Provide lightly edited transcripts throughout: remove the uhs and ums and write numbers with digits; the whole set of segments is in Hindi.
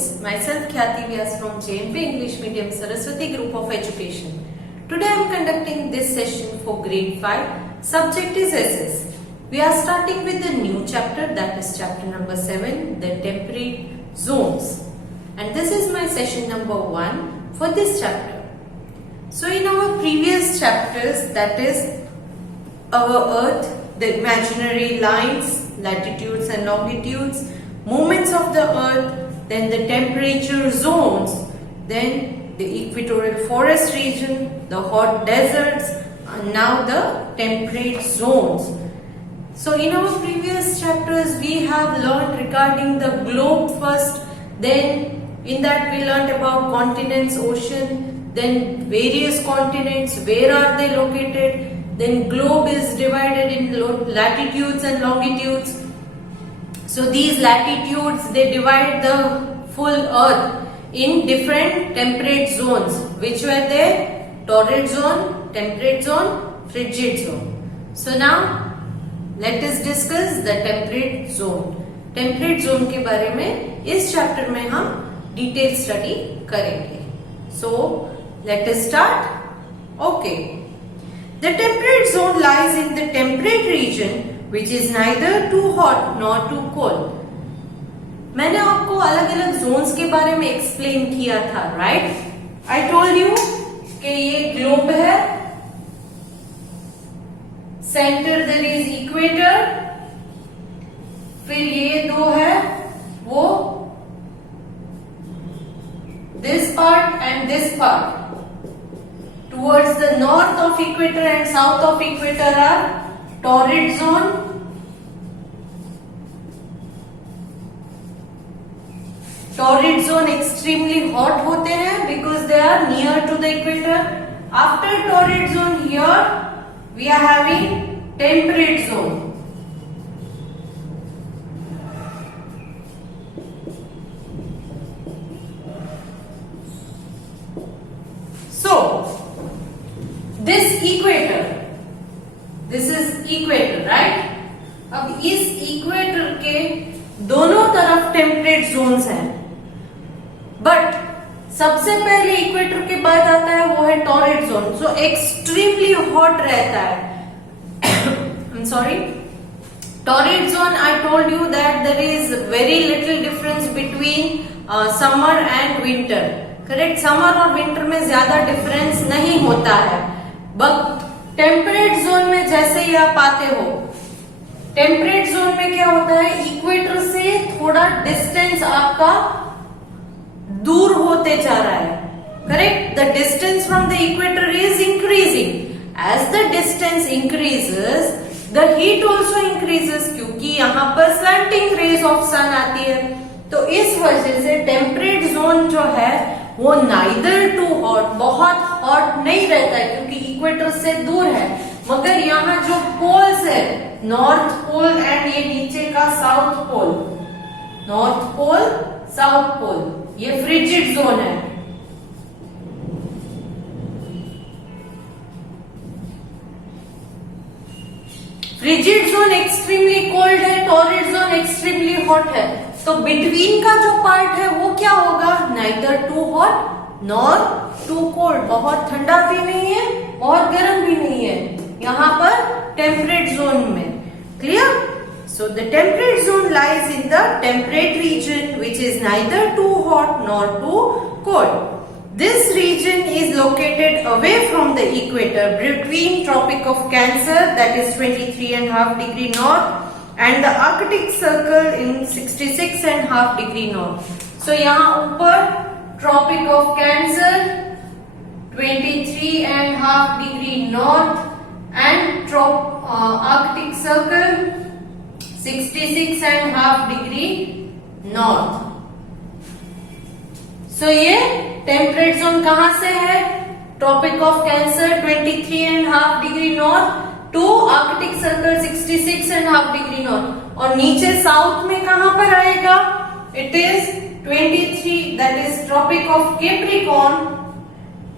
students, myself Khyati Vyas from JMP English Medium Saraswati Group of Education. Today I am conducting this session for grade 5. Subject is SS. We are starting with a new chapter, that is chapter number 7, the temperate zones. And this is my session number 1 for this chapter. So in our previous chapters, that is our Earth, the imaginary lines, latitudes and longitudes, movements of the Earth, then the temperature zones, then the equatorial forest region, the hot deserts, and now the temperate zones. So in our previous chapters we have learned regarding the globe first, then in that we learned about continents, ocean, then various continents, where are they located, then globe is divided in latitudes and longitudes. So these latitudes, they divide the full earth in different temperate zones. Which were there? Torrid zone, temperate zone, frigid zone. So now let us discuss the temperate zone. Temperate zone के बारे में इस चैप्टर में हम डिटेल स्टडी करेंगे. So let us start. Okay. The temperate zone lies in the temperate region which is neither too hot nor too cold. मैंने आपको अलग अलग जोन्स के बारे में एक्सप्लेन किया था, राइट? आई टोल्ड यू कि ये ग्लोब है, सेंटर देयर इज इक्वेटर, फिर ये दो है वो this part and this part. Towards the north of equator and south of equator are torrid zone, torrid zone extremely hot होते हैं because they are near to the equator. After torrid zone here we are having temperate zone. So this equator, this is equator, right? अब इस इक्वेटर के दोनों तरफ टेम्परेट जोन्स हैं, बट सबसे पहले इक्वेटर के बाद आता है वो है टॉरिड जोन, जो एक्सट्रीमली हॉट रहता है. I'm sorry. Torrid zone, I told you that there is very little difference between summer and winter. Correct, summer और विंटर में ज्यादा डिफरेंस नहीं होता है. बट टेम्परेट जोन में जैसे ही आप आते हो, टेम्परेट जोन में क्या होता है, इक्वेटर से थोड़ा डिस्टेंस आपका दूर होते जा रहा है. Correct, the distance from the equator is increasing. As the distance increases the heat also increases, क्योंकि यहाँ पर स्लैंटिंग रेज ऑफ सन आती है. तो इस वजह से टेम्परेट जोन जो है वो नाइदर टू हॉट, बहुत हॉट नहीं रहता है क्योंकि इक्वेटर से दूर है, मगर यहाँ जो पोल्स है, नॉर्थ पोल एंड ये नीचे का south pole, north pole south pole, ये फ्रिजिड जोन है. फ्रिजिड जोन एक्सट्रीमली कोल्ड है, टॉरिड जोन एक्सट्रीमली हॉट है. तो बिटवीन का जो पार्ट है वो क्या होगा, neither too hot nor too cold. बहुत ठंडा भी नहीं है, बहुत गर्म भी नहीं है, यहाँ पर टेम्परेट जोन में. Clear? So the temperate zone lies in the temperate region which is neither too hot nor too cold. This region is located away from the equator between Tropic of Cancer, that is 23.5 degree north, and the Arctic Circle in 66.5 degree north. So यहाँ ऊपर Tropic of Cancer 23.5 degree north and Arctic Circle 66.5 degree north. So ये टेम्परेट जोन कहां से है, Tropic of Cancer 23.5 degree north to Arctic Circle 66.5 degree north. और नीचे साउथ में कहां पर आएगा, it is 23, that is Tropic of Capricorn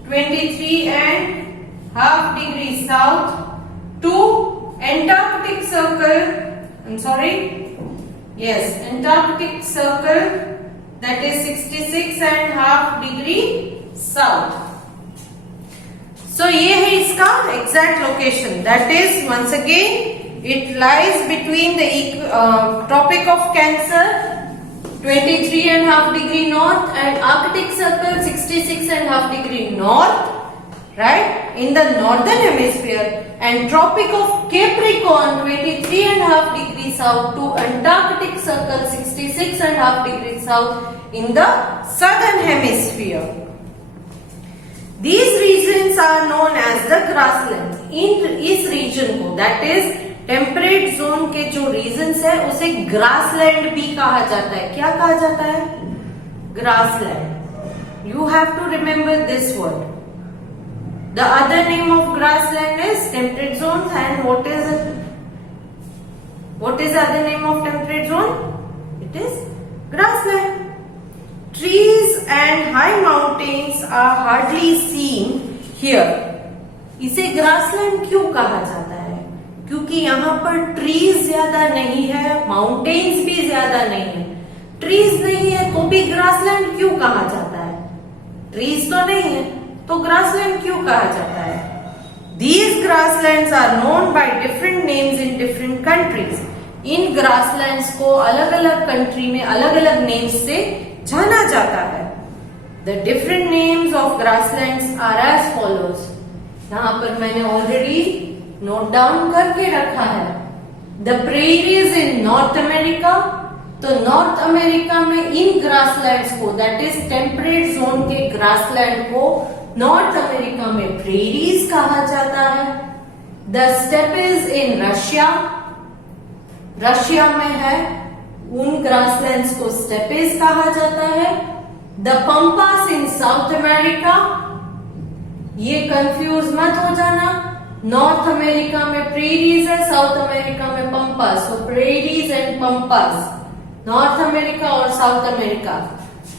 23.5 degree south to Antarctic Circle, I'm sorry, yes, Antarctic Circle that is 66.5 degree south. So ये है इसका exact location, that is once again it lies between the Tropic of Cancer 23.5 degree north and Arctic Circle 66.5 degree north, right, in the northern hemisphere, and Tropic of Capricorn 23.5 degree south to Antarctic Circle 66.5 degree south in the southern hemisphere. These regions are known as the grasslands. इस region को, that is टेम्परेट जोन के जो रीजन्स है उसे ग्रासलैंड भी कहा जाता है. क्या कहा जाता है? Grassland. You have to remember this word. The other name of grassland is temperate zone. And what is other name of temperate zone? It is grassland. Trees and high mountains are hardly seen here. इसे ग्रासलैंड क्यों कहा जाता है? क्योंकि यहाँ पर ट्रीज ज्यादा नहीं है, माउंटेन्स भी ज्यादा नहीं है. ट्रीज नहीं है तो भी ग्रासलैंड क्यों कहा जाता है? ट्रीज तो नहीं है तो ग्रासलैंड क्यों कहा जाता है? These grasslands are known by different names in different countries. In grasslands को अलग अलग कंट्री में अलग अलग नेम्स से जाना जाता है. The different names of grasslands are as follows. यहाँ पर मैंने ऑलरेडी नोट डाउन करके रखा है. The prairies in North America. तो नॉर्थ अमेरिका में इन ग्रासलैंड्स को, दैट इज टेम्परेट जोन के ग्रासलैंड को नॉर्थ अमेरिका में प्रेरीज कहा जाता है. The steppes in Russia. Russia में है, उन ग्रासलैंड्स को स्टेपेस कहा जाता है. The Pampas in South America. ये कंफ्यूज मत हो जाना. नॉर्थ अमेरिका में प्रेरीज है, साउथ अमेरिका में pampas. So prairies and pampas, north America और साउथ अमेरिका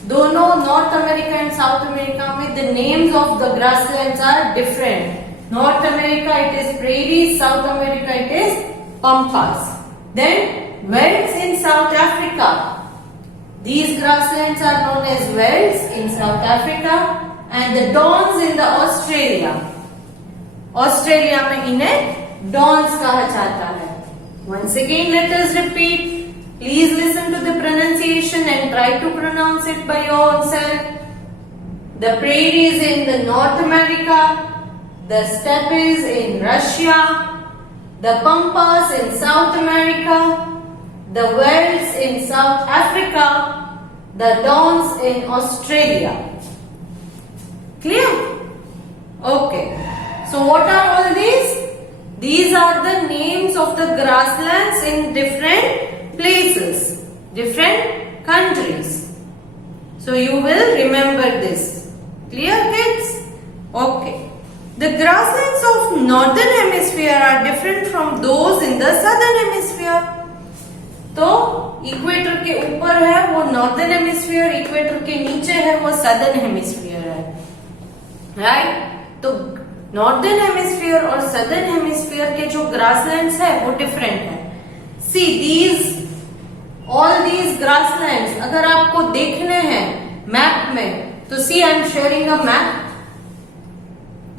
दोनों. North America and south America में the names of the grasslands are different. North America it is prairies, South America it is pampas. Then velds in South Africa. These grasslands are known as velds in South Africa and the dons in the Australia. Australia में इन्हें dons कहा जाता है. Once again let us repeat. Please listen to the pronunciation and try to pronounce it by yourself. The prairies in the North America, the steppes in Russia, the pampas in South America, the velds in South Africa, the dons in Australia. Clear? Okay. So what are all these? These are the names of the grasslands in different places, different countries. So you will remember this. Clear, kids? Okay. The grasslands of northern hemisphere are different from those in the southern hemisphere. तो इक्वेटर के ऊपर है वो नॉर्दर्न हेमिस्फीयर, इक्वेटर के नीचे है वो सदर्न हेमिस्फीयर है. राइट? तो नॉर्दर्न हेमिस्फीयर और सदर्न हेमिस्फीयर के जो ग्रासलैंड्स है वो डिफरेंट है. सी ऑल दीज ग्रासलैंड्स अगर आपको देखने हैं मैप में, तो see I am sharing a map.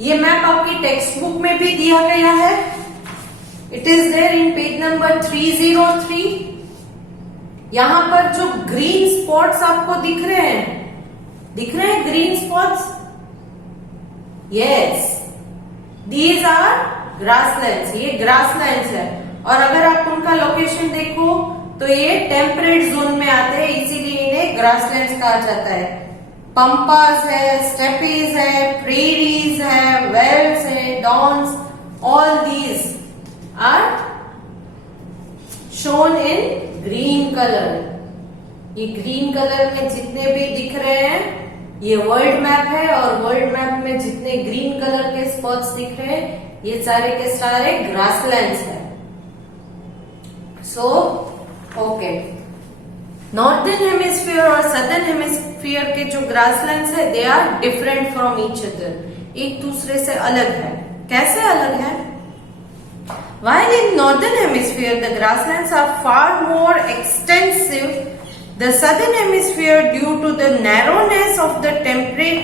ये मैप आपकी टेक्स्ट बुक में भी दिया गया है. It is there in page number 303. यहां पर जो ग्रीन स्पॉट्स आपको दिख रहे हैं green spots? Yes, these are grasslands. ये ग्रासलैंड्स है. और अगर आप उनका लोकेशन देखो तो ये टेम्परेट जोन में आते हैं, इसीलिए इन्हें ग्रासलैंड्स कहा जाता है. पंपास है, स्टेपीज है, प्रेरीज है, वेल्स है, downs, all these are shown in green colour. ये ग्रीन कलर में जितने भी दिख रहे हैं ये वर्ल्ड मैप है, और वर्ल्ड मैप में जितने ग्रीन कलर के स्पॉट्स दिख रहे हैं ये सारे के सारे ग्रासलैंड्स है. सो ओके, नॉर्दर्न हेमिस्फीयर और सदर्न हेमिस्फीयर के जो ग्रासलैंड्स है they are different from each other. एक दूसरे से अलग है. कैसे अलग है? While in northern hemisphere the grasslands are far more extensive The southern hemisphere, due to the narrowness of the temperate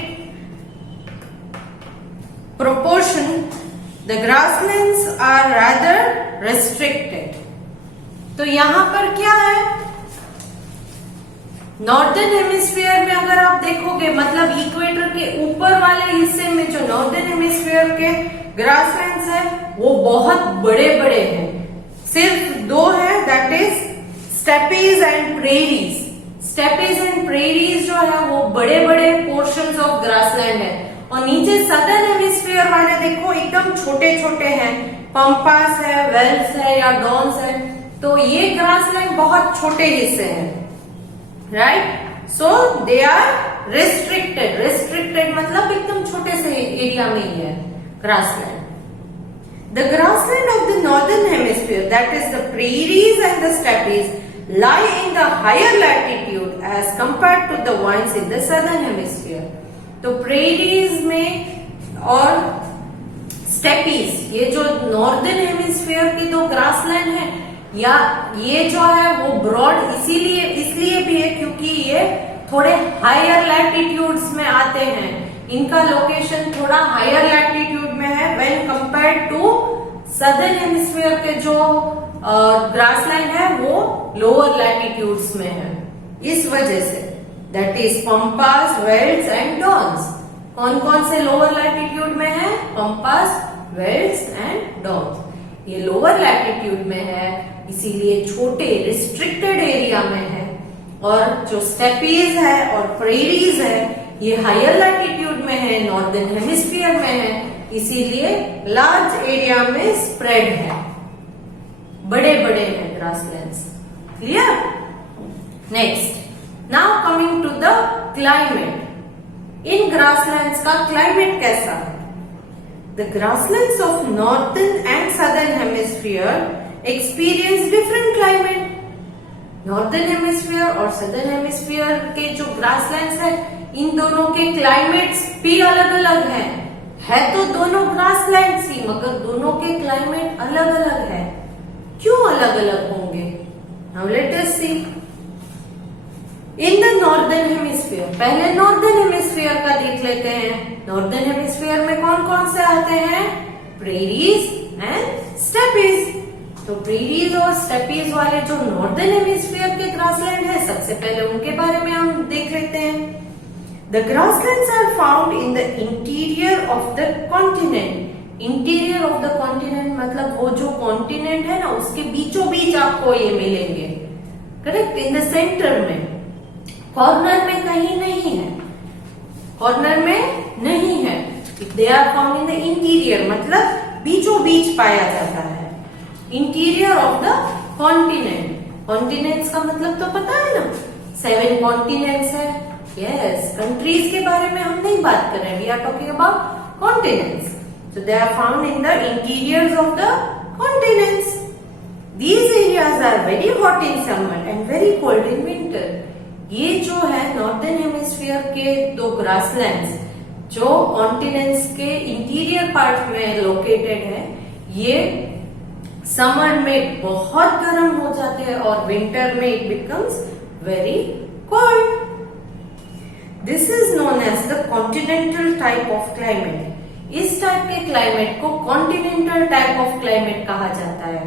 proportion, the grasslands are rather restricted. तो यहां पर क्या है, नॉर्दर्न हेमिस्फीयर में अगर आप देखोगे, मतलब इक्वेटर के ऊपर वाले हिस्से में जो नॉर्दर्न हेमिस्फीयर के ग्रासलैंड्स है वो बहुत बड़े बड़े हैं। सिर्फ दो है, that is steppes and prairies. Steppes and prairies जो है वो बड़े बड़े पोर्शंस ऑफ ग्रासलैंड है, और नीचे सदर्न हेमिस्फीयर वाले देखो एकदम छोटे छोटे हैं, पंपास है, वेल्स है या डॉन्स है। तो ये ग्रासलैंड बहुत छोटे हिस्से हैं, right. So they are restricted. Restricted मतलब एकदम छोटे से एरिया में ही है grassland. The grassland of the northern hemisphere, that is the prairies and the steppes, lie in the higher latitude as compared to the ones in the southern hemisphere. तो prairies में और steppes, ये जो northern hemisphere की दो grassland है, या ये जो है वो broad इसलिए भी है क्योंकि ये थोड़े higher latitudes में आते हैं। इनका लोकेशन थोड़ा हायर लैटिट्यूड में है when compared to southern hemisphere के जो ग्रासलैंड है वो लोअर लैटिट्यूड्स में है। इस वजह से that is pampas, velds and downs. कौन कौन से लोअर लैटिट्यूड में है? Pampas, velds and dons. ये लोअर लैटिट्यूड में है, इसीलिए छोटे रिस्ट्रिक्टेड एरिया में है। और जो स्टेपीज है और प्रेरीज है ये हायर लैटिट्यूड में है, नॉर्दर्न हेमिस्फीयर में है, इसीलिए लार्ज एरिया में स्प्रेड है, बड़े बड़े हैं grasslands. Clear? Next, now coming to the climate. इन ग्रासलैंड्स का क्लाइमेट कैसा है? The grasslands of northern and southern hemisphere experience different climate. Northern hemisphere और सदर्न हेमिस्फीयर के जो ग्रासलैंड्स है इन दोनों के क्लाइमेट्स भी अलग अलग हैं। है तो दोनों ग्रासलैंड्स ही, मगर दोनों के क्लाइमेट अलग अलग है। क्यों अलग अलग होंगे? Now let us see. In the northern hemisphere, पहले नॉर्दर्न हेमिस्फीयर का देख लेते हैं। नॉर्दर्न हेमिस्फीयर में कौन कौन से आते हैं? Prairies and steppes. तो प्रेरीज और स्टेपीज वाले जो नॉर्दर्न हेमिस्फीयर के ग्रासलैंड है, सबसे पहले उनके बारे में हम देख लेते हैं। The grasslands are found in the interior of the continent. Interior of the continent मतलब वो जो कॉन्टिनेंट है ना उसके बीचों बीच आपको ये मिलेंगे, करेक्ट। इन द सेंटर में, कॉर्नर में कहीं नहीं है, कॉर्नर में नहीं है। They are found in the interior मतलब बीचों बीच पाया जाता है। Interior of the continent. Continents का मतलब तो पता है ना, 7 कॉन्टिनेंट्स है। यस, कंट्रीज के बारे में हम नहीं बात कर रहे हैं, we are talking about continents. So they are found in the interiors of the continents. These areas are very hot in summer and very cold in winter. ये जो है नॉर्दर्न हेमिस्फीयर के दो ग्रासलैंड्स जो कॉन्टिनेंट्स के इंटीरियर पार्ट में लोकेटेड है, ये समर में बहुत गर्म हो जाते हैं और विंटर में it becomes very cold. This is known as the continental type of climate. इस टाइप के क्लाइमेट को कॉन्टिनेंटल टाइप ऑफ क्लाइमेट कहा जाता है।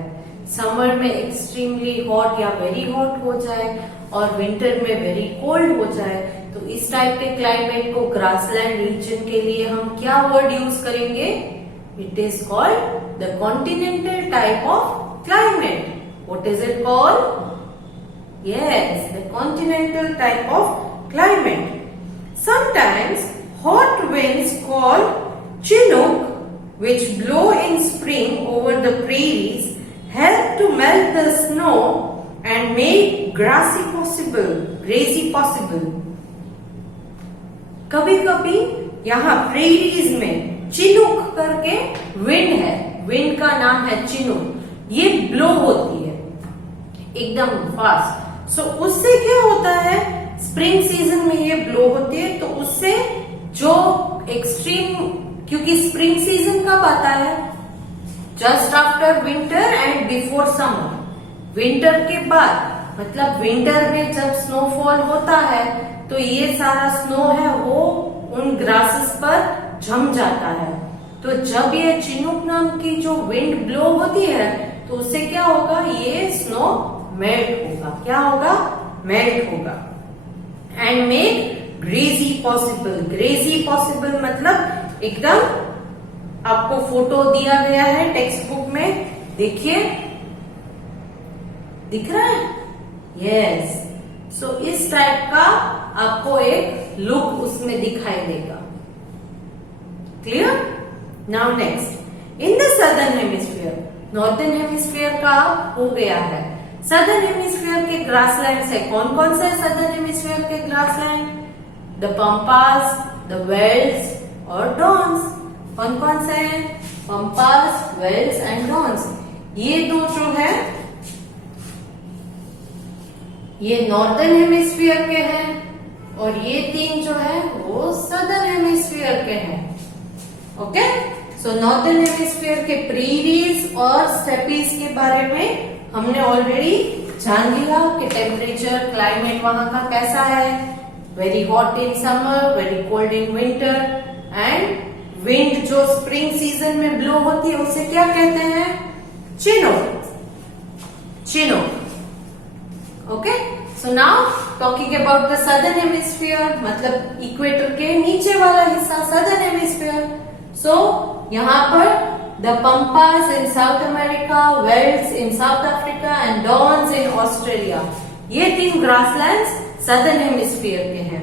समर में एक्सट्रीमली हॉट या वेरी हॉट हो जाए और विंटर में वेरी कोल्ड हो जाए, तो इस टाइप के क्लाइमेट को ग्रासलैंड रीजन के लिए हम क्या वर्ड यूज करेंगे? It is called the continental type of climate. What is it called? Yes, the continental type of climate. Sometimes hot winds called Chinook, which blow in spring over the prairies, help to melt the snow and make grassy possible. कभी कभी यहाँ प्रेरीज में चिनूक करके विंड है, विंड का नाम है चिनूक, ये ब्लो होती है एकदम फास्ट। सो उससे क्या होता है, स्प्रिंग सीजन में ये ब्लो होती है, तो उससे जो एक्सट्रीम, क्योंकि स्प्रिंग सीजन कब आता है? Just after winter and before summer. Winter के बाद मतलब विंटर में जब स्नोफॉल होता है तो ये सारा स्नो है वो उन ग्रासेस पर जम जाता है। तो जब ये चिनूक नाम की जो विंड ब्लो होती है तो उससे क्या होगा, ये स्नो मेल्ट होगा। क्या होगा, मेल्ट होगा। And make greasy possible. Greasy possible मतलब एकदम आपको फोटो दिया गया है टेक्स्ट बुक में, देखिए दिख रहा है, यस। सो इस टाइप का आपको एक लुक उसमें दिखाई देगा। Clear? Now next, in the southern hemisphere, northern hemisphere का हो गया है। सदर्न हेमिस्फीयर के ग्रासलैंड है, कौन कौन से सदर्न हेमिस्फीयर के grassland? The Pampas, the velds और डॉन्स। कौन कौन से हैं? Pampas, velds and dons. ये दो जो है ये नॉर्दर्न हेमिस्फीयर के हैं और ये तीन जो है वो सदर्न हेमिस्फीयर के हैं। ओके, सो नॉर्दर्न हेमिस्फीयर के प्रीरीज और स्टेपीज के बारे में हमने ऑलरेडी जान लिया कि टेम्परेचर, क्लाइमेट वहां का कैसा है। Very hot in summer, very cold in winter, and wind जो स्प्रिंग सीजन में ब्लो होती है उसे क्या कहते हैं? Chinook. Chinook. Okay, so now talking about the southern hemisphere, मतलब इक्वेटर के नीचे वाला हिस्सा सदर्न हेमिस्फीयर। सो यहाँ पर the Pampas in South America, velds in South Africa and Downs in Australia, ये तीन ग्रासलैंड्स सदर्न हेमिस्फीयर के हैं।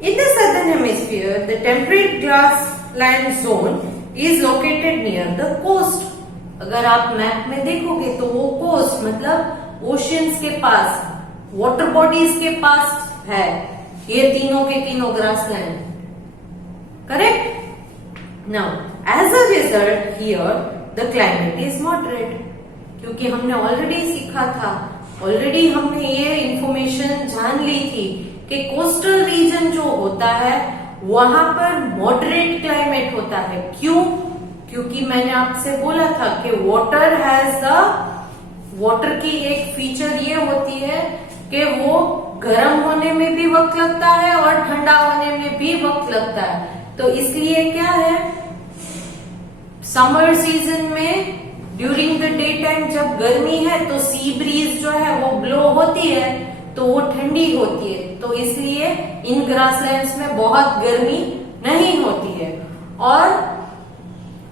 In the southern hemisphere the temperate grassland zone is located near the coast. अगर आप मैप में देखोगे तो वो कोस्ट मतलब ओशियंस के पास, वाटर बॉडीज के पास है ये तीनों के तीनों grassland. Correct? Now as a result here the climate is moderate, क्योंकि हमने ऑलरेडी सीखा था, ऑलरेडी हमने ये इंफॉर्मेशन जान ली थी कि कोस्टल रीजन जो होता है वहां पर मॉडरेट क्लाइमेट होता है। क्यों? क्योंकि मैंने आपसे बोला था कि वाटर की एक फीचर ये होती है कि वो गर्म होने में भी वक्त लगता है और ठंडा होने में भी वक्त लगता है। तो इसलिए क्या है, समर सीजन में ड्यूरिंग द डे टाइम जब गर्मी है तो सी ब्रीज जो है वो ब्लो होती है तो वो ठंडी होती है, तो इसलिए इन ग्रासलैंड्स में बहुत गर्मी नहीं होती है। और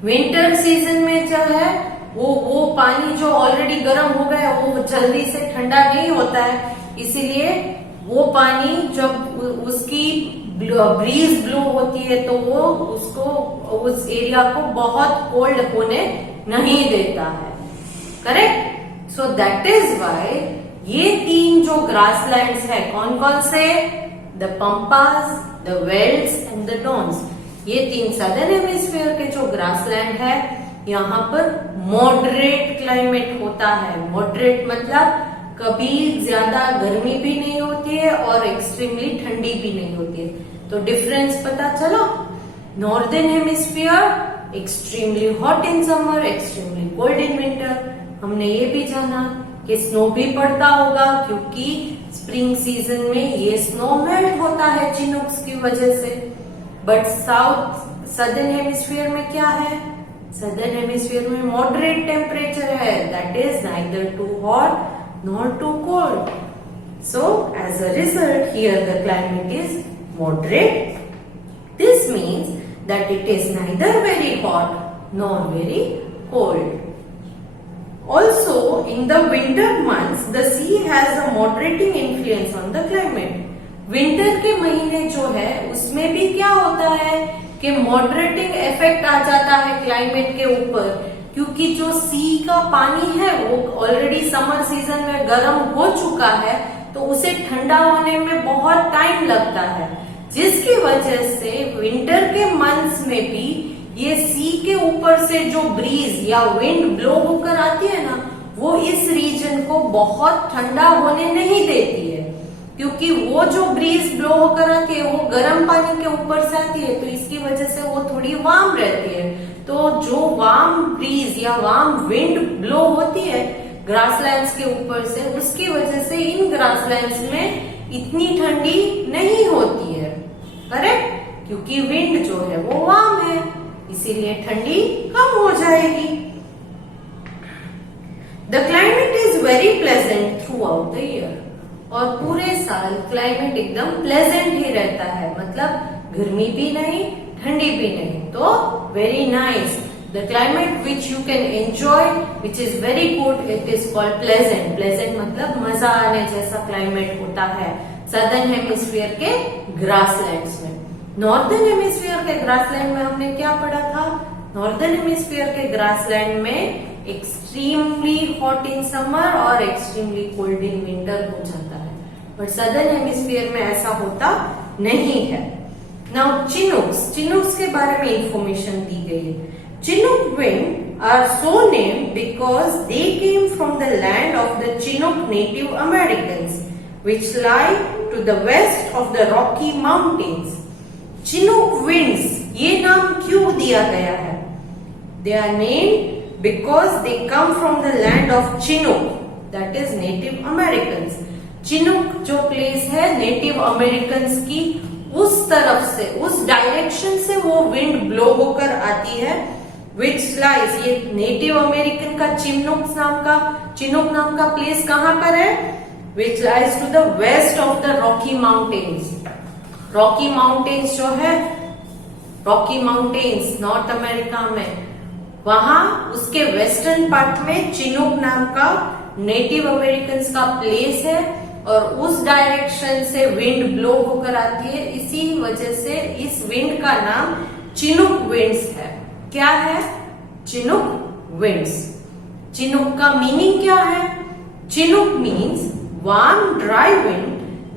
विंटर सीजन में जो है वो पानी जो ऑलरेडी गर्म हो गया वो जल्दी से ठंडा नहीं होता है, इसीलिए वो पानी जब उसकी ब्रीज ब्लो होती है तो वो उसको, उस एरिया को बहुत कोल्ड होने नहीं देता है। Correct? So that is why ये तीन जो ग्रासलैंड्स है, कौन कौन से? The Pampas, the velds and the Downs, ये तीन सदर्न हेमिस्फीयर के जो ग्रासलैंड है यहाँ पर मॉडरेट क्लाइमेट होता है। मॉडरेट मतलब कभी ज्यादा गर्मी भी नहीं होती है और एक्सट्रीमली ठंडी भी नहीं होती है। तो डिफरेंस पता चलो, northern hemisphere extremely hot in summer, extremely cold in winter. हमने ये भी जाना कि स्नो भी पड़ता होगा क्योंकि स्प्रिंग सीजन में ये स्नो मेल्ट होता है चिनूक्स की वजह से। बट सदर्न हेमिस्फीयर में क्या है? सदर्न हेमिस्फीयर में मॉडरेट टेम्परेचर है, that is neither too hot nor too cold. So as a result here the climate is moderate. This means that it is neither very hot nor very cold. Also in the winter months the sea has a moderating influence on the climate. Winter के महीने जो है उसमें भी क्या होता है कि मॉडरेटिंग इफेक्ट आ जाता है क्लाइमेट के ऊपर, क्योंकि जो सी का पानी है वो ऑलरेडी समर सीजन में गर्म हो चुका है तो उसे ठंडा होने में बहुत टाइम लगता है, जिसकी वजह से विंटर के मंथ्स में भी ये सी के ऊपर से जो ब्रीज या विंड ब्लो होकर आती है ना वो इस रीजन को बहुत ठंडा होने नहीं देती है, क्योंकि वो जो ब्रीज ब्लो होकर आती है वो गर्म पानी के ऊपर से आती है तो इसकी वजह से वो थोड़ी वार्म रहती है। तो जो वार्म ब्रीज या वार्म विंड ब्लो होती है ग्रासलैंड्स के ऊपर से, उसकी वजह से इन ग्रासलैंड्स में इतनी ठंडी नहीं होती है, करेक्ट, क्योंकि विंड जो है वो वार्म है, इसीलिए ठंडी कम हो जाएगी। The climate is very pleasant through out the year, और पूरे साल क्लाइमेट एकदम प्लेजेंट ही रहता है, मतलब गर्मी भी नहीं ठंडी भी नहीं, तो very nice. The climate which you can enjoy, which is very good, it is called pleasant. Pleasant मतलब मजा आने जैसा क्लाइमेट होता है सदर्न हेमिस्फीयर के ग्रासलैंड्स में। नॉर्दर्न हेमिस्फीयर के ग्रासलैंड में हमने क्या पढ़ा था? नॉर्दर्न हेमिस्फीयर के ग्रासलैंड में एक्सट्रीमली हॉट इन समर और एक्सट्रीमली कोल्ड इन विंटर हो जाता है, बट सदर्न हेमिस्फीयर में ऐसा होता नहीं है। नाउ चिनूक्स के बारे में इंफॉर्मेशन दी गई है। Chinook wind are so named because they came from the land of the Chinook Native Americans, which lie to the west of the Rocky Mountains. Chinook winds, ये नाम क्यों दिया गया है? They are named because they come from the land of Chinook, that is Native Americans. Chinook जो प्लेस है नेटिव अमेरिकन्स की, उस तरफ से, उस डायरेक्शन से वो विंड ब्लो होकर आती है, विच लाइज, ये नेटिव अमेरिकन का चिनूक नाम का प्लेस कहां पर है? Which lies to the west of the Rocky Mountains. Rocky Mountains जो है, रॉकी माउंटेन्स नॉर्थ अमेरिका में, वहां उसके वेस्टर्न पार्ट में चिनूक नाम का नेटिव अमेरिकन का प्लेस है, और उस डायरेक्शन से विंड ब्लो होकर आती है, इसी वजह से इस विंड का नाम चिनूक विंड्स है। क्या है? Chinook winds. चिनूक का मीनिंग क्या है? Chinook means warm dry wind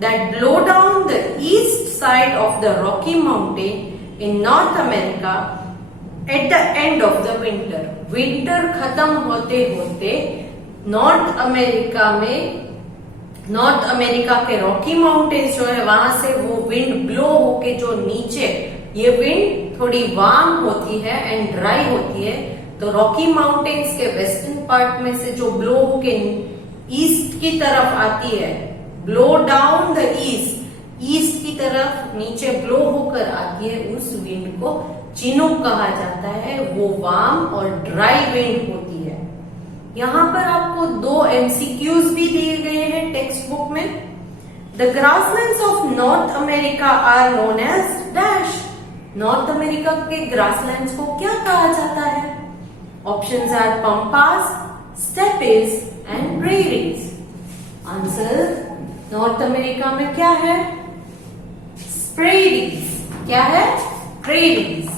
that blow down the east side of the Rocky mountain in North America at the end of the winter. Winter खत्म होते होते नॉर्थ अमेरिका के रॉकी माउंटेन्स जो है, वहां से वो विंड ब्लो होके जो नीचे, ये विंड थोड़ी वार्म होती है एंड ड्राई होती है, तो रॉकी माउंटेन्स के वेस्टर्न पार्ट में से जो ब्लो होके ईस्ट की तरफ आती है, ब्लो डाउन द ईस्ट की तरफ नीचे ब्लो होकर आती है, उस विंड को चिनूक कहा जाता है। वो वार्म और ड्राई विंड होती है। यहाँ पर आपको 2 MCQs भी दिए गए हैं टेक्स्ट बुक में। The grasslands of North America are known as dash. North America के ग्रासलैंड्स को क्या कहा जाता है? Options are pampas, steppes and prairies. Answer North America में क्या है? प्रेरीज। क्या है? Prairies.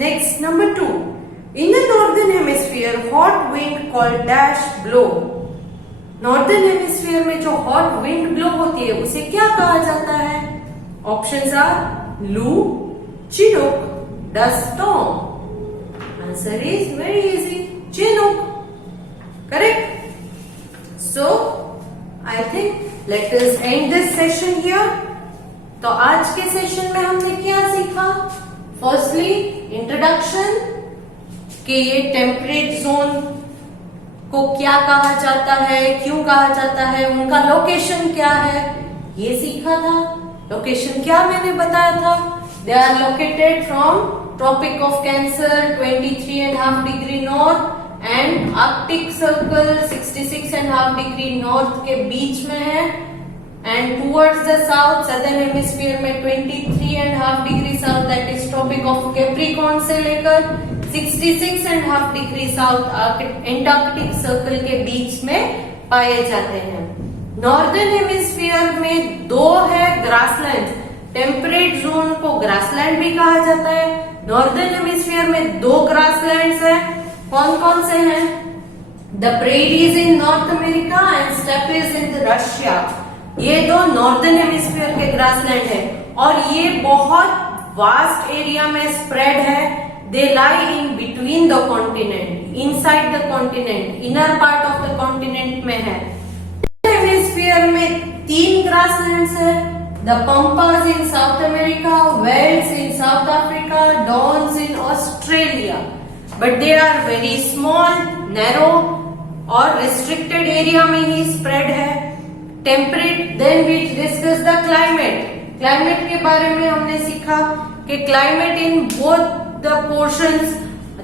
Next number 2, in the northern hemisphere hot wind called dash blow. Northern hemisphere में जो हॉट विंड ब्लो होती है उसे क्या कहा जाता है? ऑप्शंस आर लू, Chinook, dust storm. Answer is very easy. Chinook. Correct? So, I think let us end this session here. तो आज के सेशन में हमने क्या सीखा? फर्स्टली इंट्रोडक्शन, कि ये टेम्परेट जोन को क्या कहा जाता है, क्यों कहा जाता है, उनका लोकेशन क्या है, ये सीखा था। लोकेशन क्या मैंने बताया था? They are located from Tropic of Cancer 23.5 degree north and Arctic Circle 66.5 degree north के बीच में है, and towards the south southern hemisphere में 23.5 degree south, that is Tropic of Capricorn से लेकर 66.5 degree south Antarctic Circle के बीच में पाए जाते हैं। नॉर्दर्न हेमिस्फीयर में 2 है ग्रासलैंड। टेम्परेट जोन को ग्रासलैंड भी कहा जाता है। नॉर्दर्न हेमिस्फीयर में 2 ग्रासलैंड्स हैं। कौन कौन से हैं? The prairies in North America and steppes in Russia. ये 2 नॉर्दर्न हेमिस्फीयर के ग्रासलैंड है, और ये बहुत वास्ट एरिया में स्प्रेड है। They lie in between the continent, inside the continent, inner part of the continent में है। हेमिस्फीयर में 3 ग्रासलैंड्स है। The Pampas in South America, Wales in South Africa, Dons in Australia. But they are very small, narrow, और रिस्ट्रिक्टेड एरिया में ही स्प्रेड है। Temperate, then we discuss the climate. Climate के बारे में हमने सीखा कि climate in both the portions,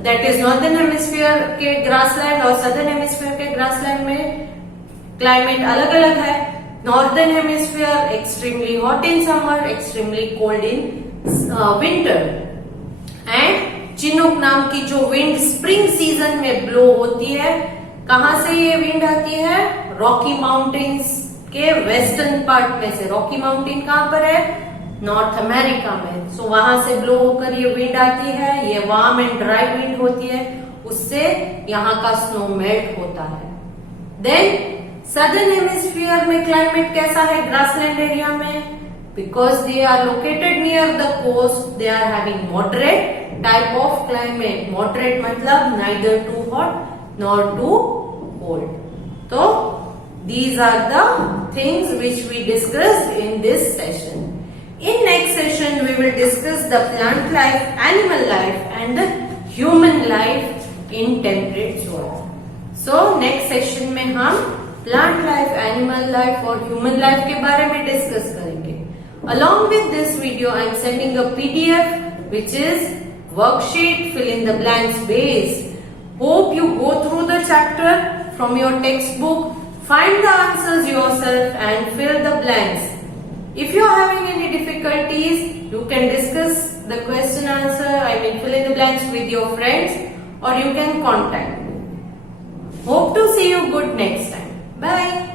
that is northern hemisphere के ग्रासलैंड और सदर्न हेमिस्फीयर के ग्रासलैंड में क्लाइमेट अलग अलग है। Northern hemisphere extremely hot in summer, extremely cold in winter. And Chinook नाम की जो विंड स्प्रिंग सीजन में ब्लो होती है, कहां से ये विंड आती है? रॉकी माउंटेन्स के वेस्टर्न पार्ट में से। रॉकी माउंटेन कहां पर है? नॉर्थ अमेरिका में। सो वहां से ब्लो होकर ये विंड आती है। ये वार्म एंड ड्राई विंड होती है, उससे यहाँ का स्नो मेल्ट होता है। देन सदर्न हेमिस्फीयर में क्लाइमेट कैसा है? ग्रासलैंड एरिया में, because they are located near the coast, they are having moderate type of climate. Moderate मतलब neither too hot nor too cold. तो these are the things which we discussed in this session. In next session we will discuss the plant life, animal life and the human life in temperate zone. So next session में हम plant life, animal life और human life के बारे में discuss करेंगे। Along with this video I am sending a PDF which is worksheet fill in the blanks based. Hope you go through the chapter from your textbook, find the answers yourself and fill the blanks. If you are having any difficulties, you can discuss the question answer, fill in the blanks with your friends, or you can contact me. Hope to see you good next time. Bye.